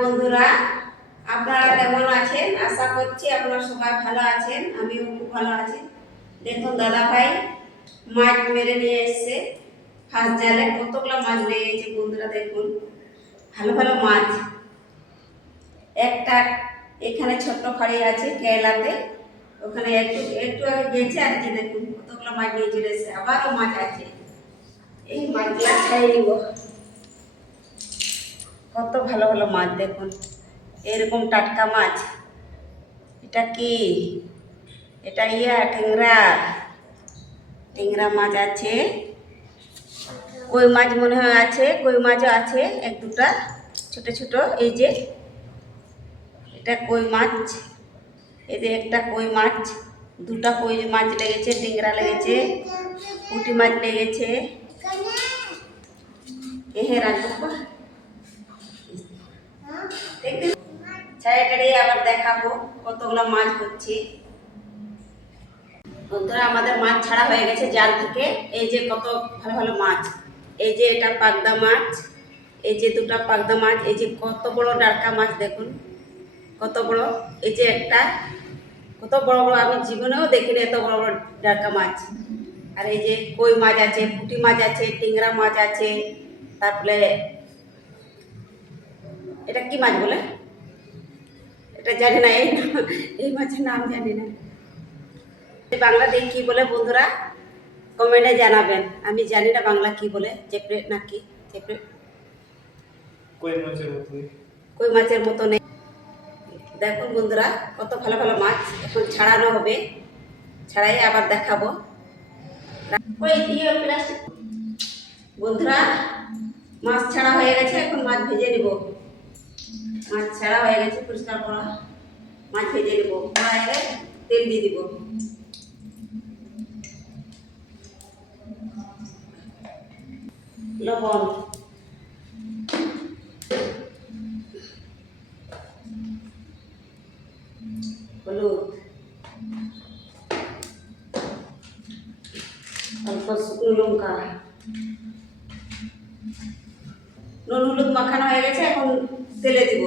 বন্ধুরা, আপনারা কেমন আছেন? আশা করছি আপনারা সবাই ভালো আছেন। আমিও খুব ভালো আছি। দেখুন দাদা ভাই মাছ মেরে নিয়ে এসছে। ফার্স্ট জালে কতগুলো মাছ লেগেছে বন্ধুরা, দেখুন ভালো ভালো মাছ। একটা এখানে ছোট্ট খাড়ি আছে কেরালাতে, ওখানে একটু একটু আগে গেছে। আর যে দেখুন কতগুলো মাছ নিয়ে চলে এসছে, আবারও মাছ আছে। এই মাছগুলা খাই নিব। কত ভালো ভালো মাছ দেখুন, এরকম টাটকা মাছ। এটা কি? এটা টিংরা টিংরা মাছ আছে, কই মাছ মনে হয় আছে, কই মাছও আছে এক দুটা ছোট ছোট। এই যে এটা কই মাছ, এই যে একটা কই মাছ, দুটা কই মাছ লেগেছে, টিংরা লেগেছে, পুঁটি মাছ লেগেছে। এহে রাখবো ছাড়ে আবার দেখাবো কতগুলো মাছ হচ্ছে। বন্ধুরা আমাদের মাছ ছাড়া হয়ে গেছে জাল থেকে। এই যে কত ভালো ভালো মাছ। এই যে এটা পাগদা মাছ, এই যে দুটা পাগদা মাছ, এই যে কত বড় ডারকা মাছ দেখুন কত বড়। এই যে একটা কত বড় বড়, আমি জীবনেও দেখিনি এত বড় বড় ডারকা মাছ। আর এই যে কই মাছ আছে, পুঁটি মাছ আছে, টিংরা মাছ আছে। তারপরে এটা কি মাছ বলে এটা জানি না, এই মাছের নাম জানি না। বাংলা দিয়ে কি বলে বন্ধুরা কমেন্টে জানাবেন। আমি জানি না বাংলা কি বলে, চেপড়ে না কি চেপড়ে, কই মাছের মতো নেই। দেখুন বন্ধুরা কত ভালো ভালো মাছ, এখন ছাড়ানো হবে, ছাড়াই আবার দেখাবো। বন্ধুরা মাছ ছাড়া হয়ে গেছে, এখন মাছ ভেজে নিব। মাছ ছাড়া হয়ে গেছে, পরিষ্কার করা মাছ ভেজে নিব। কড়াইয়ে তেল দিয়ে দিব, লবণ, হলুদ, অল্প শুকনো লঙ্কা, নুন হলুদ মাখানো হয়ে গেছে, এখন তেলে দিব।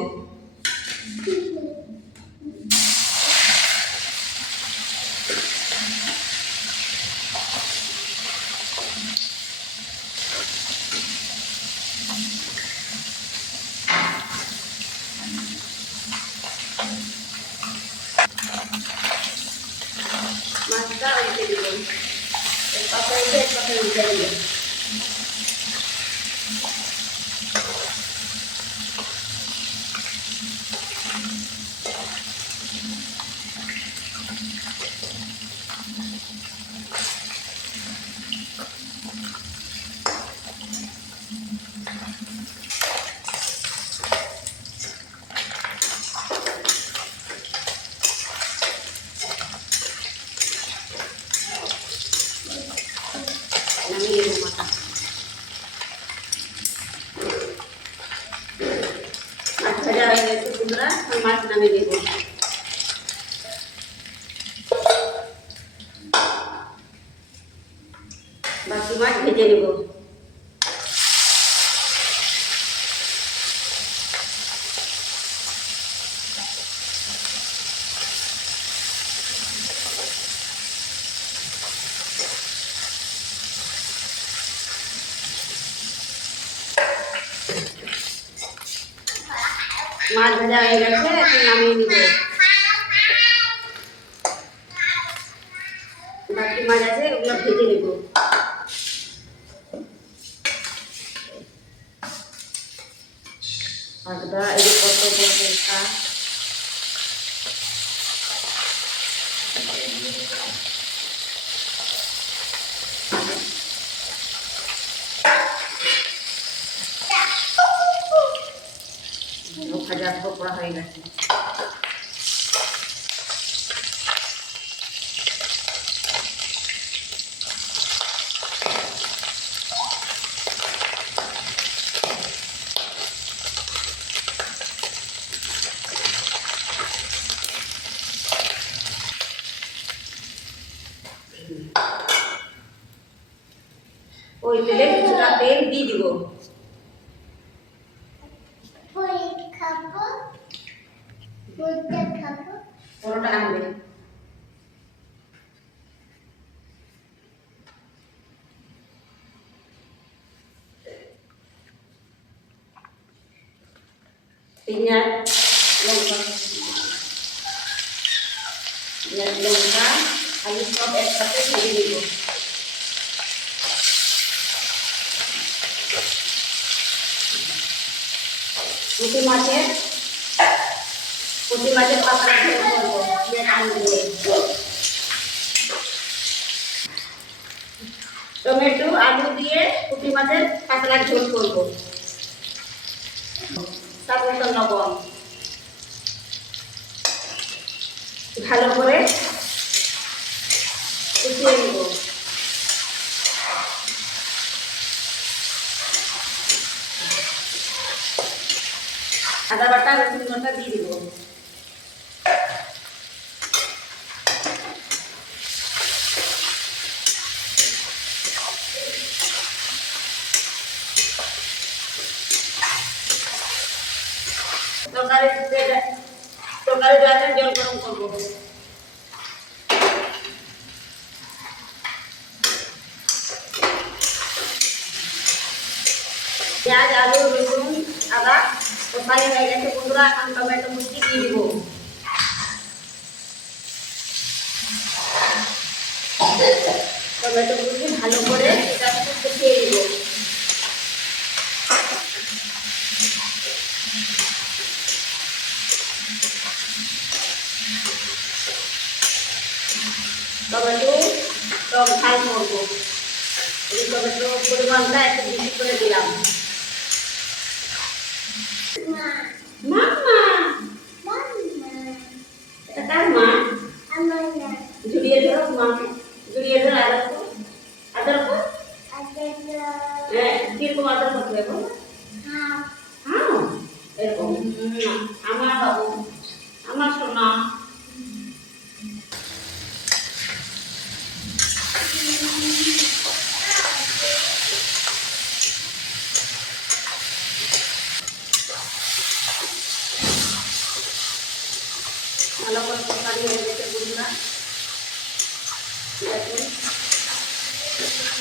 মাছটা উল্টে দিব, এক পাশে উল্টে এক পাশে উল্টে দিব। নামিয়ে দেবো মাথা। মাছ ভাজা হয়ে গেছে বন্ধুরা, মাছ নামিয়ে দেবো। বাকি মাছ ভেজে নেব। মাছ ভাজা হয়ে গেছে, এখন নামিয়ে নিব। বাকি মাছ আছে ওগুলো ভেজে নেব। পাগদা, এই যে কত বড় দেখা, ভাজা পকোড়া হয়ে গেছে। ওই তেলে কিছুটা তেল দিয়ে দিব। পরোটা আনবে। পেঁয়াজ লঙ্কা আলু সব একসাথে ভেজে নেব। পুঁটি মাছের পাতলা ঝোল করবো পেঁয়াজ দিয়ে। টমেটো আলু দিয়ে পুঁটি মাছের পাতলা ঝোল করবো। স্বাদ মতো লবণ, ভালো করে কষিয়ে নেব। আদা বাটা রসুন বাটা দিয়ে দিব। তরকারি গাছের জল গরম করবো। পেঁয়াজ আলু রসুন আদা কষাই হয়ে গেছে বন্ধুরা, এখন টমেটো কুচি দিয়ে দিব। টমেটো কুচি ভালো করে কষিয়ে দিব। টমেটো টক ঝাল করবো। টমেটো পরিমাণটা একটু বেশি করে দিলাম। কার মা? জড়িয়ে ধরো মাকে, জড়িয়ে ধরো আদর কর। কিরকম আদর করতে হবে? হ্যাঁ এরকম আমার বাবু, আমার সোনা। ভালো করে তরকারি হয়ে গেছে বন্ধুরা,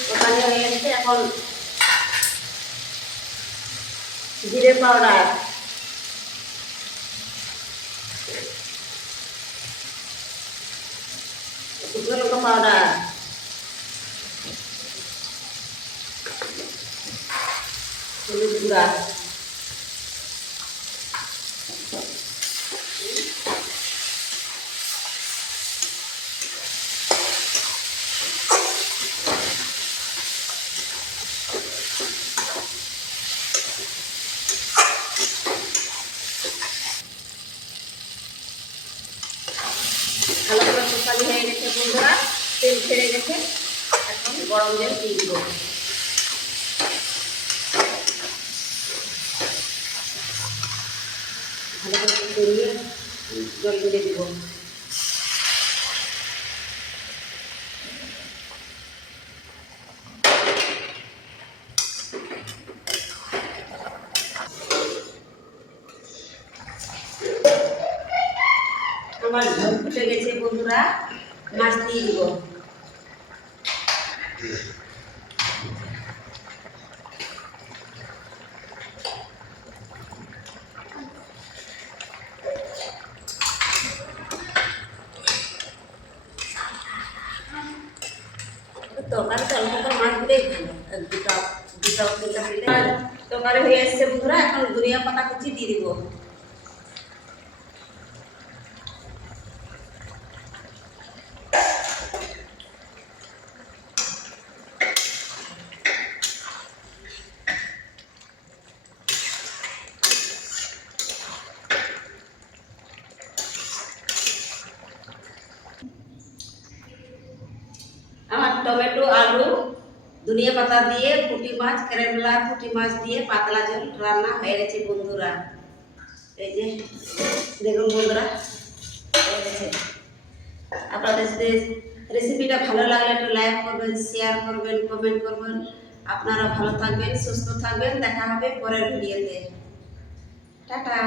তরকারি হয়ে গেছে। এখন জিরে পাউডার, শুকনো লঙ্কা পাউডার, হলুদ গুঁড়া, ভালো করে তরকারি হয়ে গেছে বন্ধুরা, তেল ছেড়ে গেছে। এখন গরম জল দিয়ে দিব। ভালো করে দিয়ে জল দিয়ে দিব। আমার ঝোল ফুটে গেছে বন্ধুরা, মাছ দিয়ে দিব। তরকারি চালটা মাছ দিলেই ভালো, দুটা তরকারি হয়ে এসছে বন্ধুরা। এখন ধনিয়া পাতা কুচি দিয়ে দিব। আমার টমেটো আলু ধনিয়া পাতা দিয়ে পুঁটি মাছ, কেরেলা পুঁটি মাছ দিয়ে পাতলা ঝোল রান্না হয়ে গেছে বন্ধুরা। এই যে দেখুন বন্ধুরা, হয়ে গেছে। আপনাদের যদি রেসিপিটা ভালো লাগলে একটু লাইক করবেন, শেয়ার করবেন, কমেন্ট করবেন। আপনারা ভালো থাকবেন, সুস্থ থাকবেন। দেখা হবে পরের ভিডিওতে। টাটা।